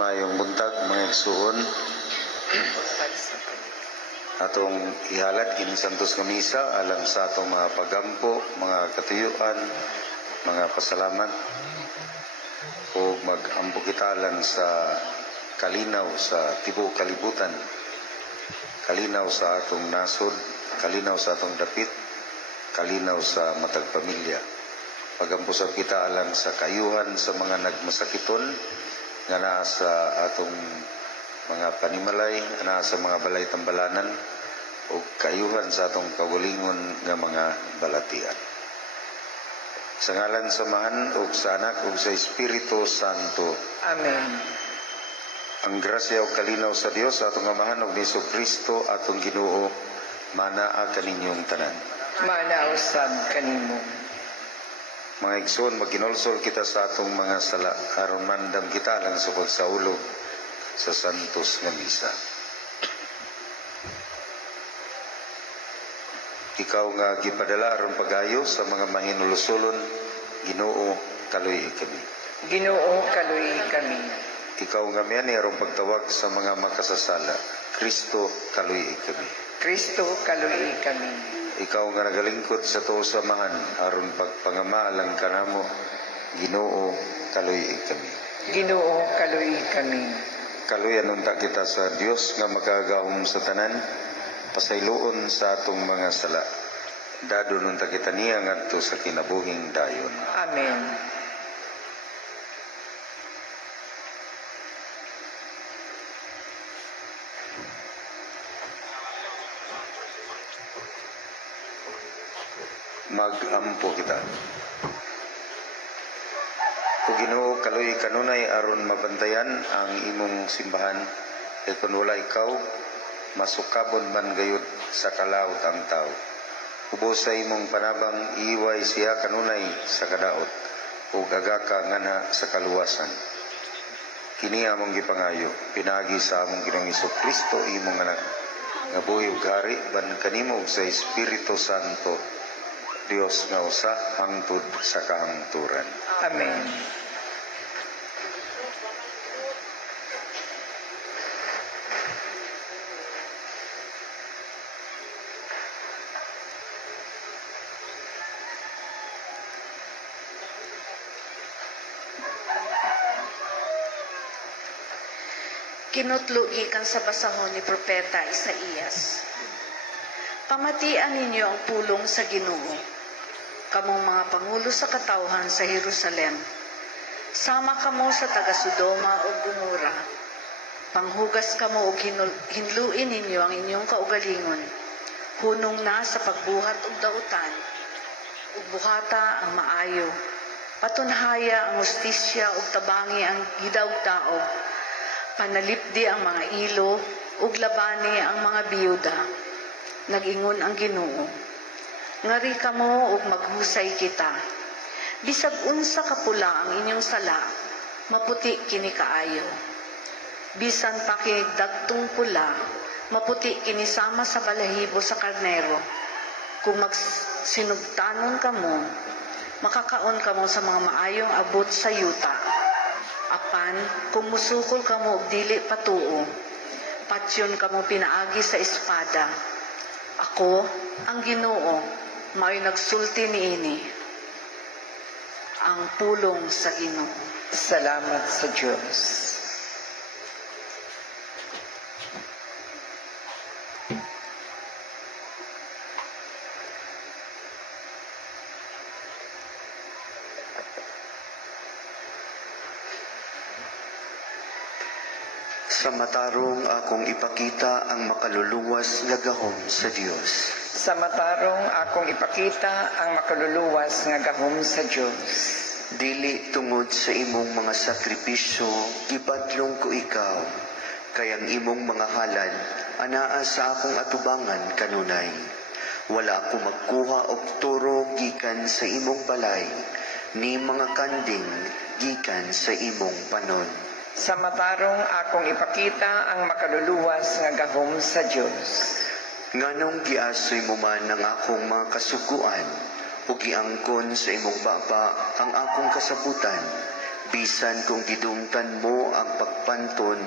Mayong buntag mga igsuon atong ihalat kini Santos nga misa alang sa atong mga pagampo, mga katuyuan, mga pasalamat o magampo kita alang sa kalinaw sa tibuok kalibutan, kalinaw sa atong nasod, kalinaw sa atong dapit, kalinaw sa matag pamilya. Pagampo sa kita alang sa kayuhan sa mga nagmasakiton nga naa sa atong mga panimalay, naa sa mga balay tambalanan o kayuhan sa atong kaugalingon nga mga balatian. Sa ngalan sa Amahan ug sa Anak ug sa Espiritu Santo. Amen. Ang grasya ug kalinaw sa Dios sa atong Amahan ug ni Jesucristo atong Ginoo manaa kaninyong tanan. Manaaw sad kanimo. Mga igsoon, maginolsol kita sa atong mga sala aron mandam kita lang sukod sa ulo sa Santos nga misa. Ikaw nga gipadala aron pagayo sa mga mahinulusolon, Ginoo kaluy kami. Ginoo kaluy kami. Ikaw nga miyani aron pagtawag sa mga makasasala, Kristo kaluy kami. Kristo kaluy kami. Ikaw nga nagalingkod sa tuo sa Amahan aron pagpangamaalang kanamo, Ginoo kaluy kami. Ginoo kaluy kami. Kaluyan unta kita sa Dios nga makagahom sa tanan, pasayloon sa atong mga sala. Dadon unta kita niya ngadto sa kinabuhing dayon. Amen. Magampo kita. O Ginoo kaluy kanunay aron mabantayan ang imong simbahan, kay kun wala ikaw masukabon man gayud sa kalaut ang tao. Ubos sa imong panabang iiway siya kanunay sa kadaot ug agaka ngana sa kaluwasan. Kini among gipangayo pinagi sa among Ginoong Jesucristo imong anak nga buhi ug hari ban kanimo ug sa Espiritu Santo, Dios nga usa hangtod sa kahangturan. Amen. Kinutlo gikan sa basahon ni Propeta Isaías. Pamatian ninyo ang pulong sa Ginoo, kamong mga pangulo sa katawhan sa Jerusalem. Sama kamo sa taga Sodoma o Gomora. Panghugas kamo ug hinluin ninyo ang inyong kaugalingon. Hunong na sa pagbuhat og dautan, ug buhata ang maayo. Patunhaya ang hustisya ug tabangi ang gidaog-daog. Panalipdi ang mga ilo ug labani ang mga biyuda. Nagingon ang Ginoo, ngari kamo ug maghusay kita. Bisag unsa kapula ang inyong sala, maputi kini kaayo. Bisan pa kini dagtong pula, maputi kini sama sa balahibo sa karnero. Kung magsinugtanon kamo, makakaon kamo sa mga maayong abot sa yuta. Apan, kung musukol kamo og dili patuo, patyon kamo pinaagi sa espada. Ako, ang Ginoo, mao'y nagsulti niini. Ang pulong sa Ginoo. Salamat sa Diyos. Sa matarong akong ipakita ang makaluluwas nga gahom sa Dios. Sa matarong akong ipakita ang makaluluwas nga gahom sa Diyos. Dili tungod sa imong mga sakripisyo, gibadlong ko ikaw, kay ang imong mga halad, anaa sa akong atubangan kanunay. Wala ako magkuha og turo gikan sa imong balay, ni mga kanding gikan sa imong panon. Sa matarong akong ipakita ang makaluluwas nga gahom sa Diyos. Nganong giasoy mo man ang akong mga kasuguan, o giangkon sa imong baba ang akong kasaputan, Bisan kung gidungtan mo ang pagpanton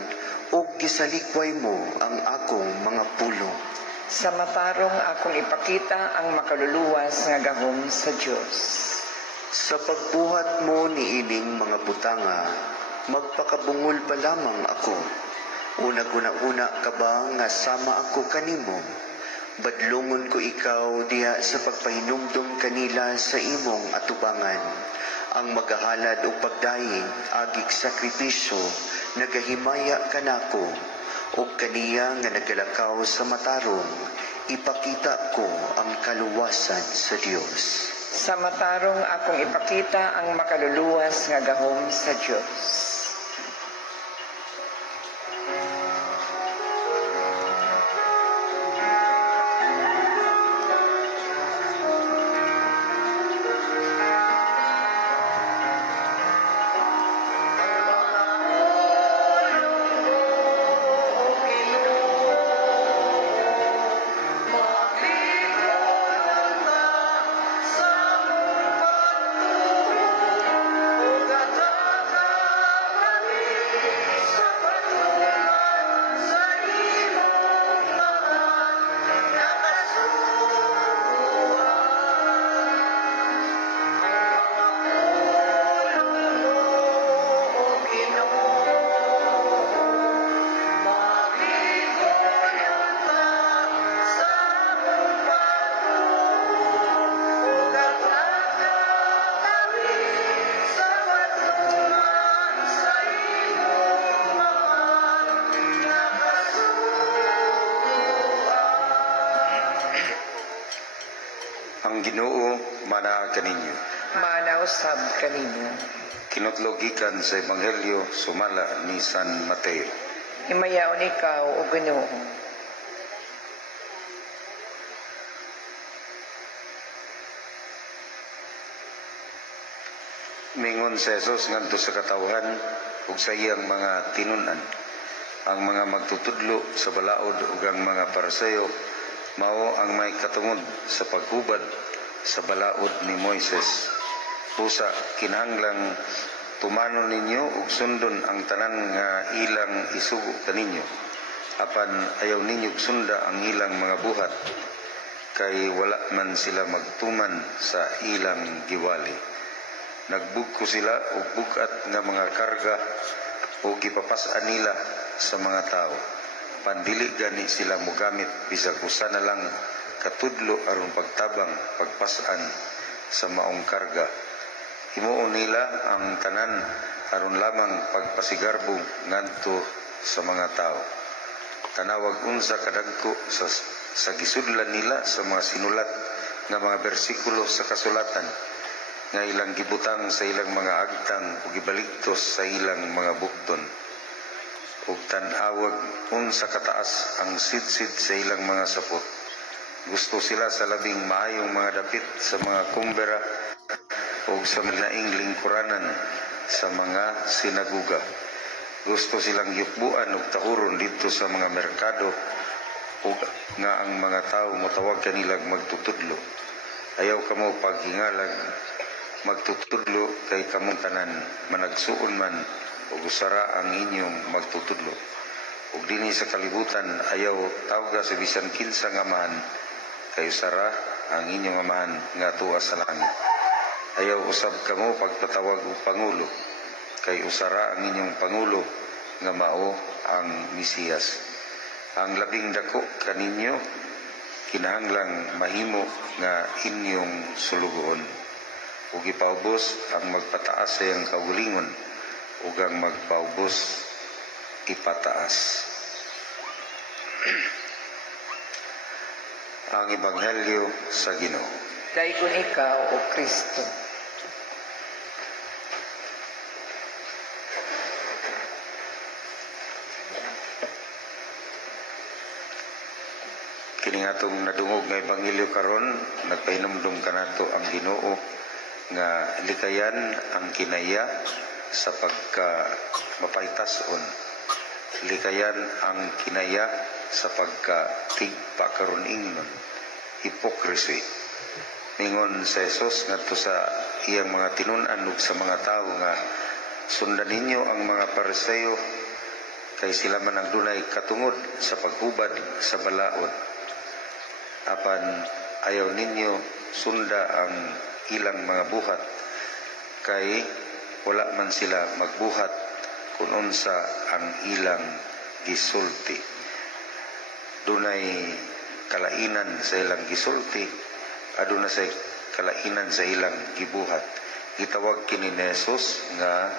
o gisalikway mo ang akong mga pulong. Sa matarong akong ipakita ang makaluluwas nga gahom sa Dios. Sa pagbuhat mo ni ining mga butanga, magpakabungol pa lamang ako. Una ka ba nga sama ako kanimo? Badlungon ko ikaw diha sa pagpahinumdum kanila sa imong atubangan. Ang magahalad o pagdaing agik sakripisyo, nagahimaya kanako, o kaniya nga nagalakaw sa matarong, ipakita ko ang kaluwasan sa Dios. Sa matarong akong ipakita ang makaluluwas nga gahom sa Dios. Ang Ginoo manaa kaninyo. Manaw sab kanino. Kinutlogikan sa Ebanghelyo sumala ni San Mateo. Himayaon ikaw o Ginoo. Mingon sa Jesus ngadto sa katawhan ug sa iyang mga tinunan. Ang mga magtutudlo sa balaod ug ang mga Pariseo mao ang may katungod sa paghubad sa balaod ni Moises. Pusa kinahanglang tumanon ninyo ug sundon ang tanan nga ilang isugo kaninyo. Apan ayaw ninyo sunda ang ilang mga buhat kay wala man sila magtuman sa ilang giwali. Nagbugko sila og bugat nga mga karga o gipapas-an nila sa mga tao. Pandili gani sila mogamit bisag usa na lang katudlo aron pagtabang pagpas-an sa maong karga. Himuon nila ang tanan aron lamang pagpasigarbo ngadto sa mga tao. Tanawag unsa kadagko sa gisudlan nila sa mga sinulat nga mga bersikulo sa kasulatan nga ilang gibutang sa ilang mga agtang ug gibaligtos sa ilang mga bukton. Ug tan-awag unsa kataas ang sidsid sa ilang mga sapot. Gusto sila sa labing maayong mga dapit sa mga kumbera ug sa malaing lingkuranan sa mga sinaguga. Gusto silang yukbuan ug tahuron dito sa mga merkado ug nga ang mga tao motawag kanilang magtutudlo. Ayaw kamo paghingalag magtutudlo kay kamong tanan managsuon man ug usara ang inyong magtutudlo. Ug dinhi sa kalibutan ayaw tawga sa bisan kinsa nga amahan kay usara ang inyong amahan nga tuwa sa langit. Ayaw usab kamo pagpatawag og pangulo kay usara ang inyong pangulo nga mao ang Mesiyas. Ang labing dako kaninyo kinahanglang mahimo nga inyong sulugoon. Ug ipaubos ang magpataas sa iyang kaugalingon ug ang magpaubos ipataas. Ang Ebanghelyo sa Ginoo. Dayon ikaw o Kristo. Kini atong nadungog nga Ebanghelyo karon nagpahinumdum kanato ang Ginoo nga likayan ang kinaya sa pagka mapaytason. Likayan ang kinaya sa pagka tigpa karon ingnon. Hypocrisy. Mingon sa Jesus ngadto sa iyang mga tinun-an ug sa mga tawo nga Sundan ninyo ang mga Pariseo, kay sila man ang dunay katungod sa paghubad sa balaod. Apan ayaw ninyo sunda ang ilang mga buhat, kay wala man sila magbuhat kung unsa ang ilang gisulti. Dunay kalainan sa ilang gisulti, aduna sa kalainan sa ilang gibuhat. Gitawag kini ni Jesus nga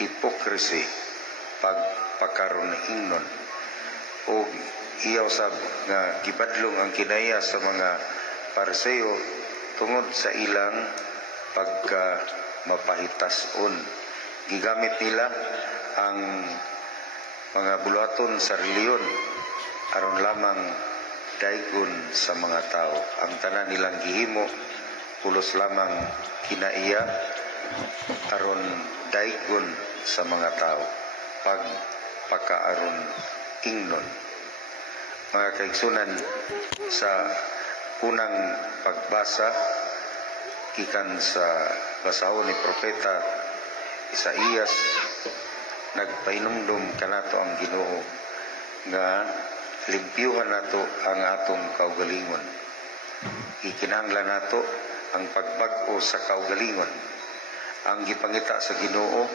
hypocrisy, pagpakaron ingnon. O iyaw sab nga gibadlong ang kinaya sa mga Pariseo tungod sa ilang pagka mapahitason. Gigamit nila ang mga buluhaton sa reliyon aron lamang daygon sa mga tao. Ang tanan nilang gihimo pulos lamang kinaiya aron daygon sa mga tao, pagpakaaron ingnon. Mga kaigsunan, sa unang pagbasa gikan sa basahon ni Propeta Isaías, nagpahinumdum kanato ang Ginoo nga limpyuhan nato ang atong kaugalingon. Ikinahanglan nato ang pagbag-o sa kaugalingon. Ang gipangita sa Ginoo,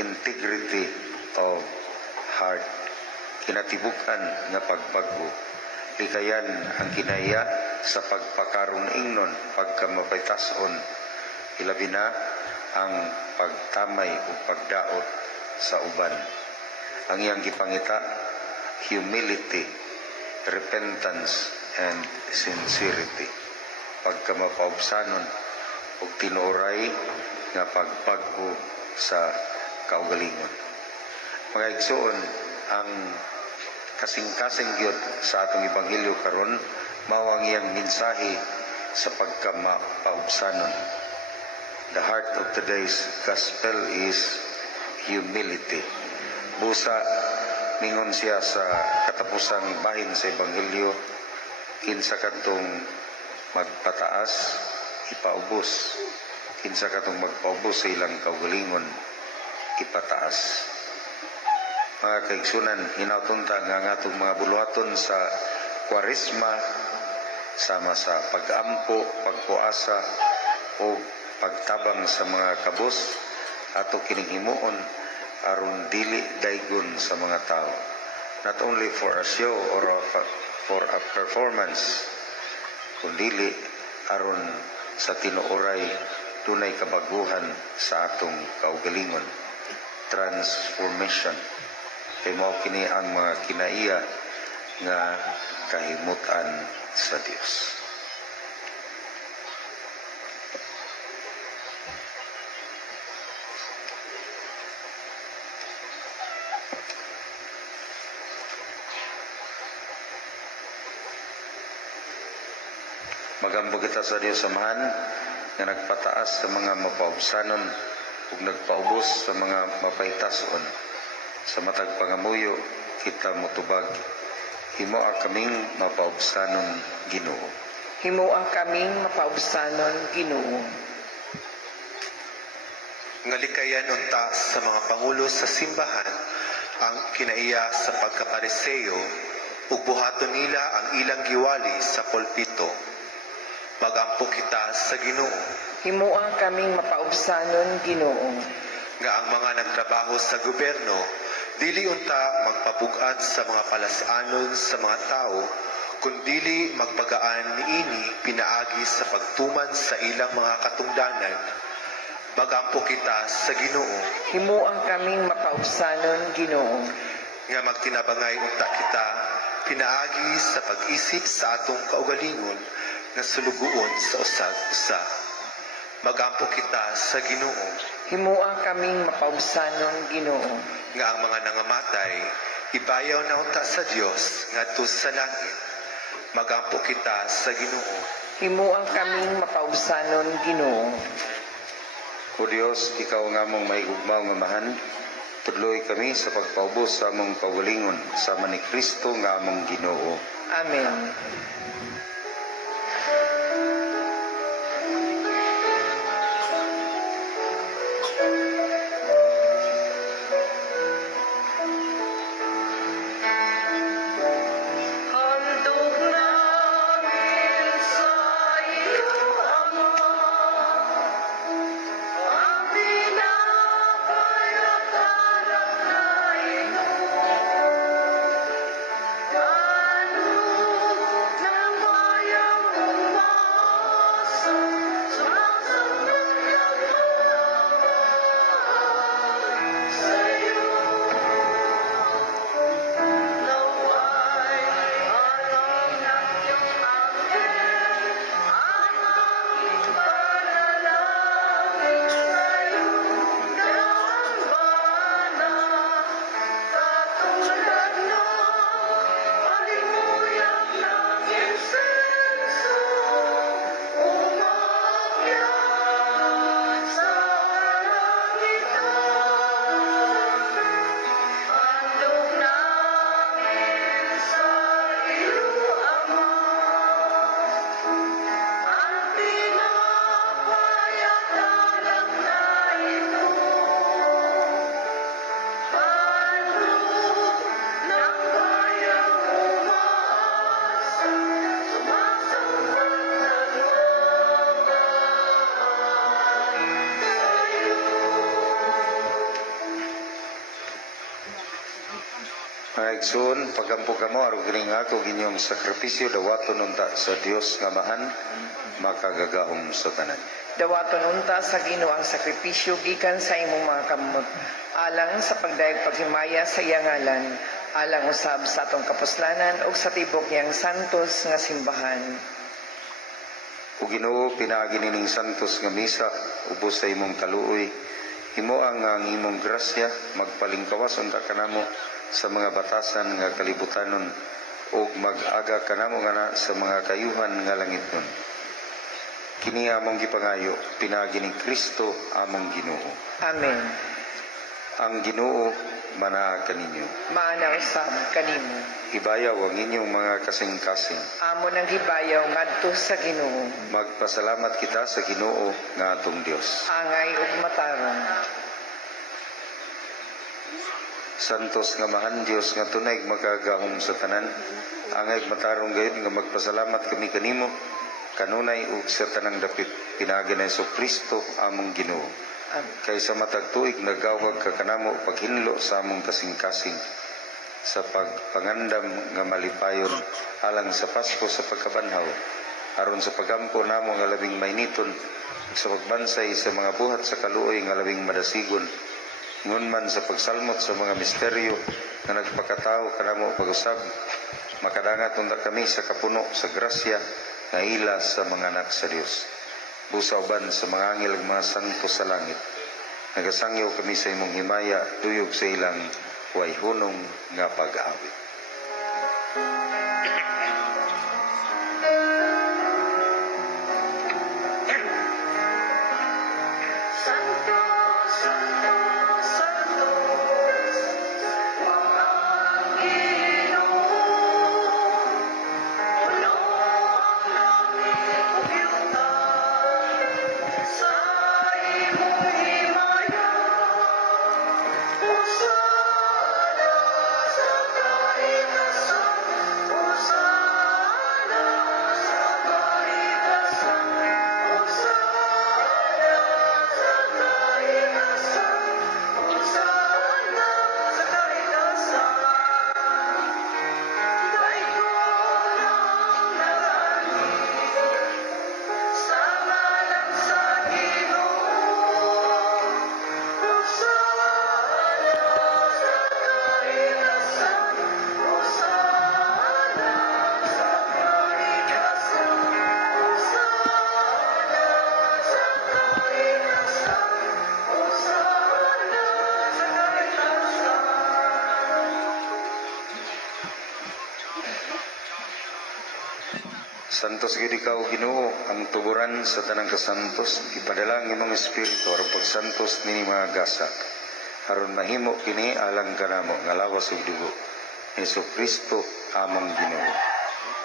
integrity of heart. Kinatibuk-an nga pagbag-o. Likayan ang kinaya sa pagpakaron ingnon, pagkamapaytason. Ilabi na ang pagtamay o pagdaot sa uban. Ang iyang gipangita, humility, repentance, and sincerity. Pagkamapaubsanon o tinuray nga pagpag-o sa kaugalingon. Mga igsoon, ang kasing-kasing gyud sa atong ebanghelyo karon mao ang iyang mensahe sa pagkamapaubsanon. The heart of today's gospel is humility. Busa mingon siya sa katapusang bahin sa ebanghelyo, kinsa kadtong magpataas ipaubos, kinsa kadtong magpaubos sa ilang kaugalingon ipataas. Mga kaigsunan, hinautunta nga ang atong mga buluhaton sa Kwaresma sama sa pag-ampo, pagpuasa o pagtabang sa mga kabos ato kining himuon aron dili daygon sa mga tao, not only for a show or for a performance, kundili aron sa tinuoray dunay kabaguhan sa atong kaugalingon, transformation. Kay mao kini ang mga kinaiya nga kahimutan sa Dios. Magambog kita sa Dios samahan nga nagpataas sa mga mapaubsanon ug nagpaubos sa mga mapaytason. Sa matag pangamuyo kita motubag, himoa kaming mapaubsanon Ginoo. Himoa kaming mapaubsanon Ginoo. Ngalikayan unta sa mga pangulo sa simbahan ang kinaiya sa pagkapariseo ug buhaton nila ang ilang giwali sa pulpito. Pagampo kita sa Ginoo Himoa kaming mapaubsanon Ginoo. nga ang mga nagtrabaho sa gobyerno dili unta magpabug-at sa mga palasanon sa mga tao, kundili magpagaan niini pinaagi sa pagtuman sa ilang mga katungdanan. Pagampo kita sa Ginoo Himoa kaming mapaubsanon Ginoo. nga magtinabangay unta kita pinaagi sa pag-isip sa atong kaugalingon nga sulugoon sa usag-usa. Magampo kita sa Ginoo Himoa kaming mapaubsanon Ginoo. nga ang mga nangamatay ibayaw na unta sa Dios ngadto sa langit. Magampo kita sa Ginoo Himoa kaming mapaubsanon Ginoo. O Dios, ikaw nga mong may ugmaw nga mahan, tudloy kami sa pagpaubos sa among kaugalingon sama ni Kristo nga among Ginoo. Amen. Igsoon, pagampo ka mo, aron gining ato ginyong sakripisyo, dawaton unta sa Dios nga mahan, makagagahom sa tanan. Dawaton unta sa Ginoo ang sakripisyo gikan sa imong mga kamot, alang sa pagdayeg paghimaya sa iyang ngalan, alang usab sa atong kapuslanan ug sa tibok niyang santos nga simbahan. O Ginoo, pinaagi nining santos nga misa, ubos sa imong kaluoy, himo ang imong grasya, magpalingkawas unta kanamo sa mga batasan nga kalibutanon, ug mag-aga kanamo nga na sa mga kayuhan nga langiton. Kini among gipangayo, pinaagi ni Kristo among Ginoo. Amen. Ang Ginoo manaa kaninyo. Maana usab kanimo. Ibayaw ang inyong mga kasing-kasing. Amo nang gibayaw ngadto sa Ginoo. Magpasalamat kita sa Ginoo nga atong Dios. Angay ug matarong. Santos nga mahan Dios nga tunay makagahom sa tanan. Angay matarong gayud nga magpasalamat kami kanimo kanunay ug sa tanang dapit pinaagi ni Kristo among Ginoo. Kay sa matag tuig nagawag ka kanamo paghinlo sa among kasing-kasing sa pagpangandam nga malipayon alang sa Pasko sa pagkabanhaw aron sa pagampo namo nga labing mainiton ug sa pagbansay sa mga buhat sa kaluoy nga labing madasigon ngun man sa pagsalmot sa mga misteryo nga nagpakatao kanamo pag-usab makadangat unta kami sa kapuno sa grasya nga ila sa mga anak sa Dios. Busa uban sa mga anghel ug mga santo sa langit. Nagasangyaw kami sa imong himaya tuyog sa ilang way hunong nga pag-awit. Santos gid ikaw Ginoo ang tuburan sa tanang kasantos ipadala ang imong espiritu aron pagsantos nini mga gasak aron mahimo kini alang kanamo nga lawas ug dugo ni Kristo among Ginoo.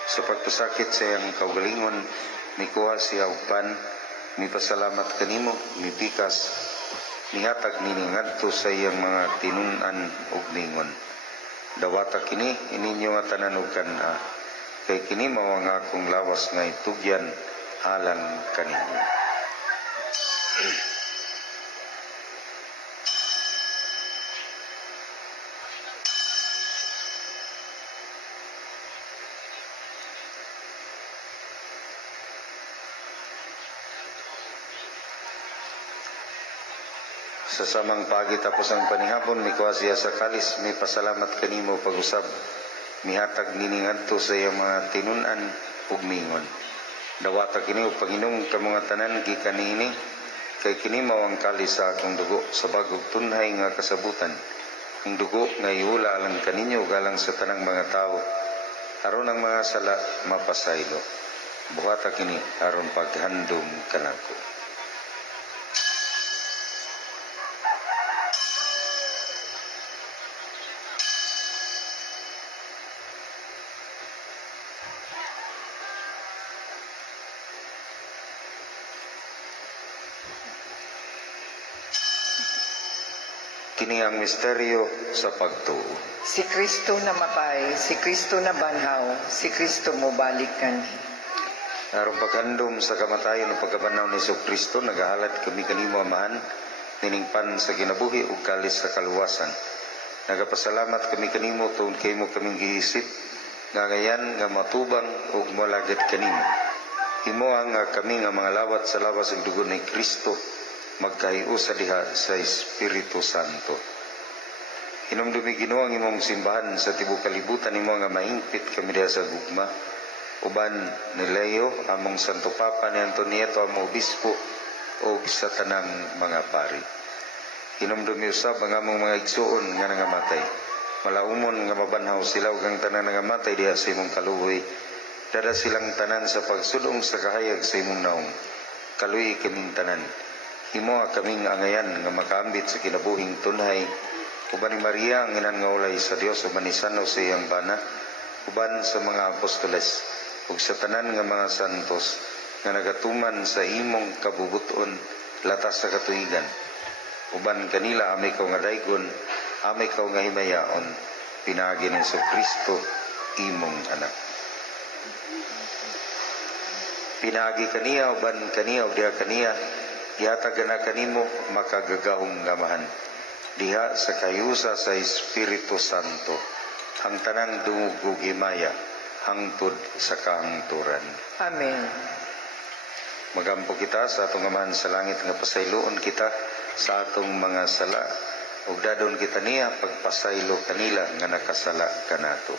Sa pagpasakit sa iyang kaugalingon mikuha siya og pan mipasalamat kanimo mipikas nihatag nini ngadto sa iyang mga tinun-an ug ningon. Dawata kini ininyo nga tanan ug kana kay kini mao ang akong lawas nga itugyan alang kaninyo. Sa samang pagi tapos ang panihapon mikuha siya sa kalis may pasalamat kanimo pag-usab mihatag nini ngadto sa iyang mga tinun-an ug mingon. Dawata kini ug panginom ka mga tanan gikan niini kay kini mao ang kalis sa akong dugo sa bagog tunhay nga kasabutan. Ang dugo nga iula alang kaninyo galang sa tanang mga tao aron ang mga sala mapasaylo. Buhata kini aron paghandom kanako. Kini ang misteryo sa pagtuo. Si Kristo namatay, si Kristo nabanhaw, si Kristo mobalik kanhi. Aron paghandom sa kamatayon ng pagkabanaw ni Kristo, nagahalad kami kanimo amahan, niningpan sa kinabuhi ug kalis sa kaluwasan. Nagapasalamat kami kanimo tungod kay mo kaming gihisip nga ngayan nga matubang ug malagad kanimo. Himo ang kami nga mga lawat sa lawas ug dugo ni Kristo magkahiusa diha sa Espiritu Santo. Hinumdumi Ginoo ang imong simbahan sa tibuok kalibutan, imo nga mahingpit kami diha sa gugma. Uban ni Leo among Santo Papa ni Antonieto among obispo ug sa tanang mga pari. Hinumdumi usab ang among mga igsuon nga nangamatay. Malaumon nga mabanhaw sila ug ang tanan nangamatay diha sa imong kaluoy. Dada silang tanan sa pagsudong sa kahayag sa imong naong. Kaluoy kaming tanan. Himo kaming angayan nga makaambit sa kinabuhing tunhay. Uban ni Maria ang inan nga ulay sa Dios uban ni San Jose ang bana. Uban sa mga apostoles ug sa tanan nga mga santos nga nagatuman sa imong kabubuton latas sa katuigan. Uban kanila amay kaw nga daygon, amay kaw nga himayaon, pinaagi ni Kristo imong anak. Pinaagi kaniya uban kaniya ug diha kaniya ihatag na kanimo makagagahong gamahan. Diha sa kayusa sa Espiritu Santo, ang tanang dungog ug himaya hangtod sa kahangturan. Amen. Magampo kita sa atong Amahan sa langit nga pasayloon kita sa atong mga sala ug dadon kita niya pagpasaylo kanila nga nakasala kanato.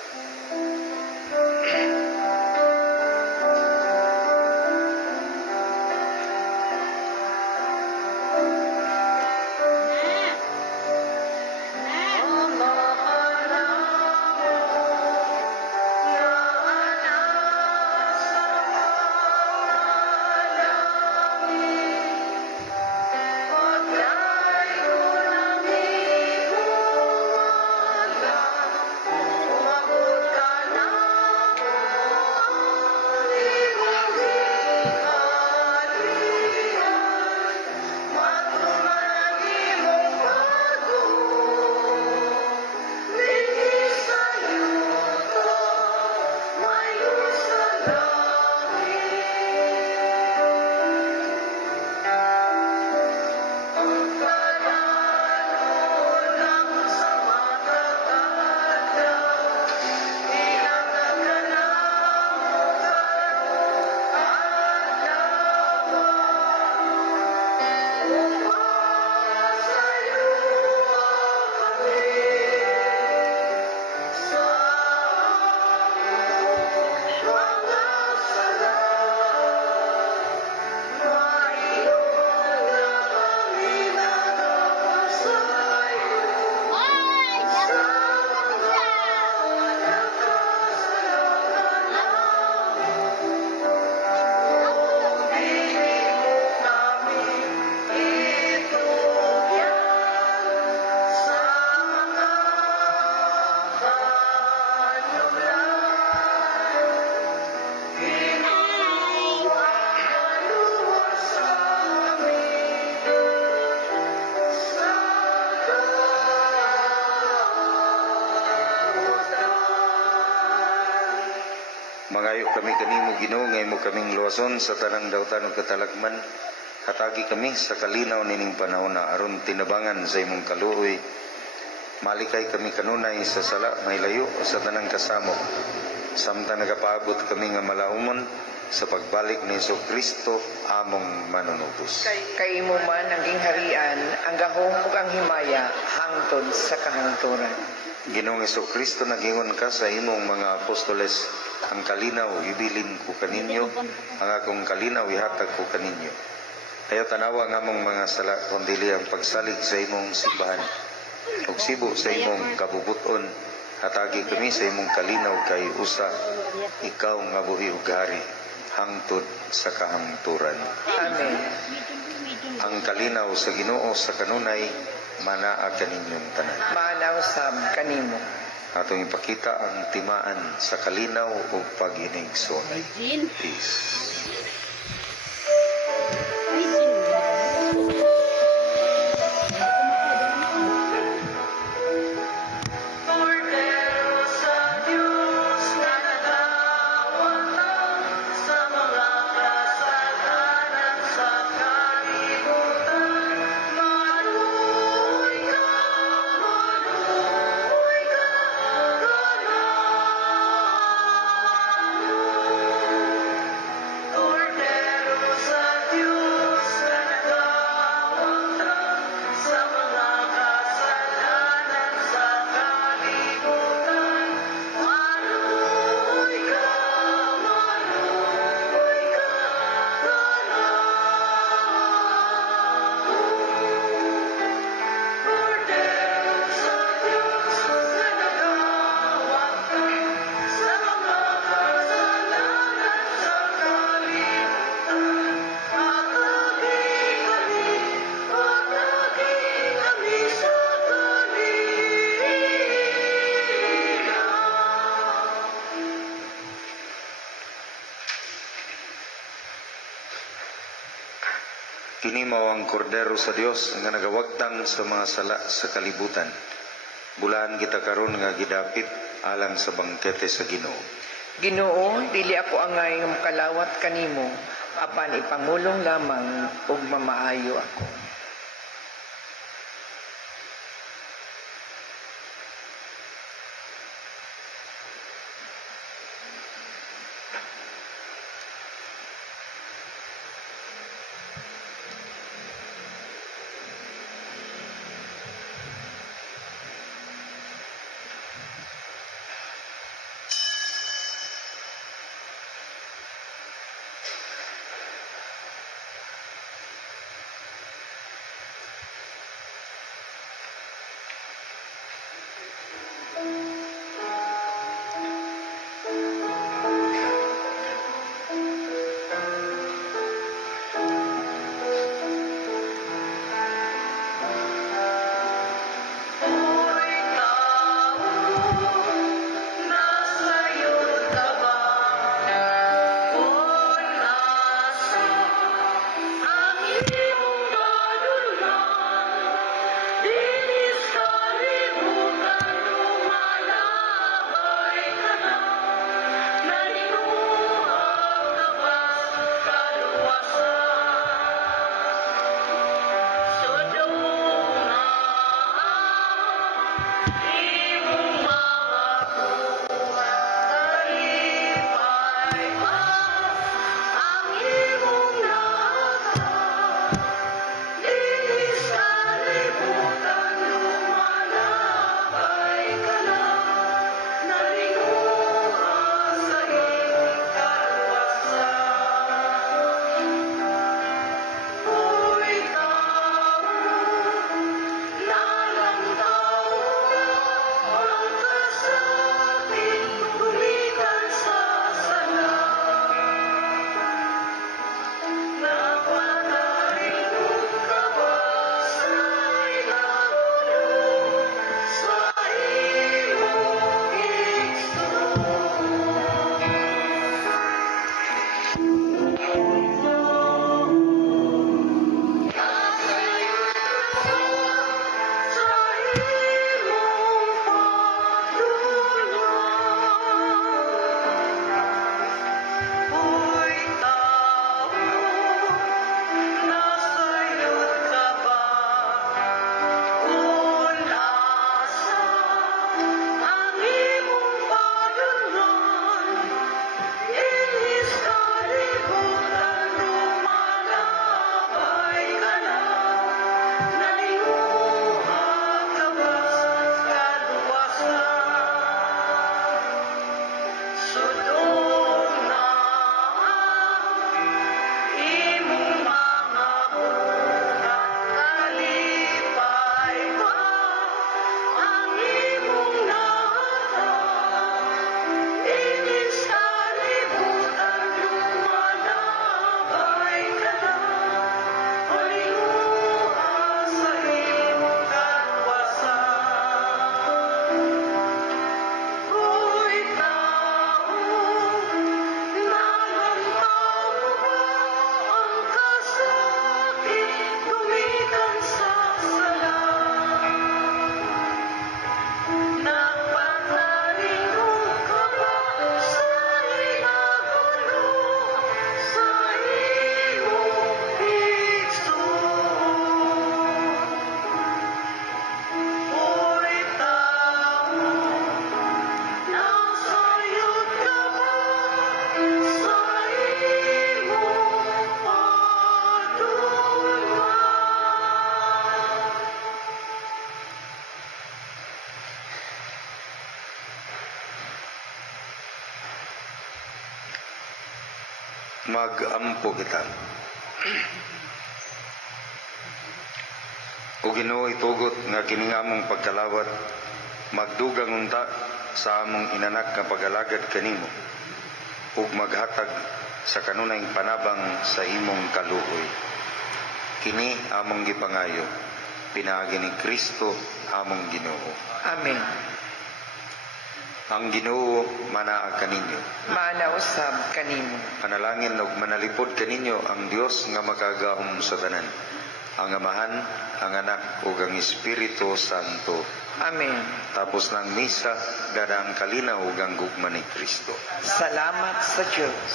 Mangayo kami kanimo Ginoo nga imo kaming luwason sa tanang dawtan ug katalagman. Hatagi kami sa kalinaw nining panahon na aron tinabangan sa imong kaluoy. Malikay kami kanunay sa sala may layo sa tanang kasamo. Samtang nagapaabot kami nga malaumon sa pagbalik ni Kristo among manunubos. Kay imo man ang gingharian, ang gahom ug ang himaya hangtod sa kahangturan. Ginoong Kristo nagingon ka sa imong mga apostoles, ang kalinaw ibilin ko kaninyo, ang akong kalinaw ihatag ko kaninyo. Ayaw tanawa nga mong mga sala, kundili ang pagsalig sa imong simbahan, ug sibo sa imong kabubuton, hatagi kami sa imong kalinaw kay usa, ikaw nga buhi ug hari, hangtod sa kahangturan. Amen. Ang kalinaw sa Ginoo sa kanunay, manaa kaninyong tanan. Maanaw sab kanimo. Atong ipakita ang timaan sa kalinaw o pag-iningsonay. Peace. Kini mao ang kordero sa Dios nga nagawagtang sa mga sala sa kalibutan. Bulan kita karon nga gidapit alang sa bangkete sa Ginoo. Ginoo, dili ako angay nga makalawat kanimo, apan ipangulong lamang ug mamaayo ako. Mag-ampo kita. O Ginoo, itugot nga kini nga among pagkalawat, magdugang unta sa among inanak nga pag-alagad kanimo, ug maghatag sa kanunay panabang sa imong kaluoy. Kini among gipangayo, pinaagi ni Kristo among Ginoo. Amen. Ang Ginoo manaag kaninyo. Manausab kanimo. Panalangin ug manalipod kaninyo ang Dios nga makagahom sa tanan. Ang Amahan, ang Anak ug ang Espiritu Santo. Amen. Tapos ng misa, dadang kalinaw ug ang gugma ni Kristo. Salamat sa Diyos.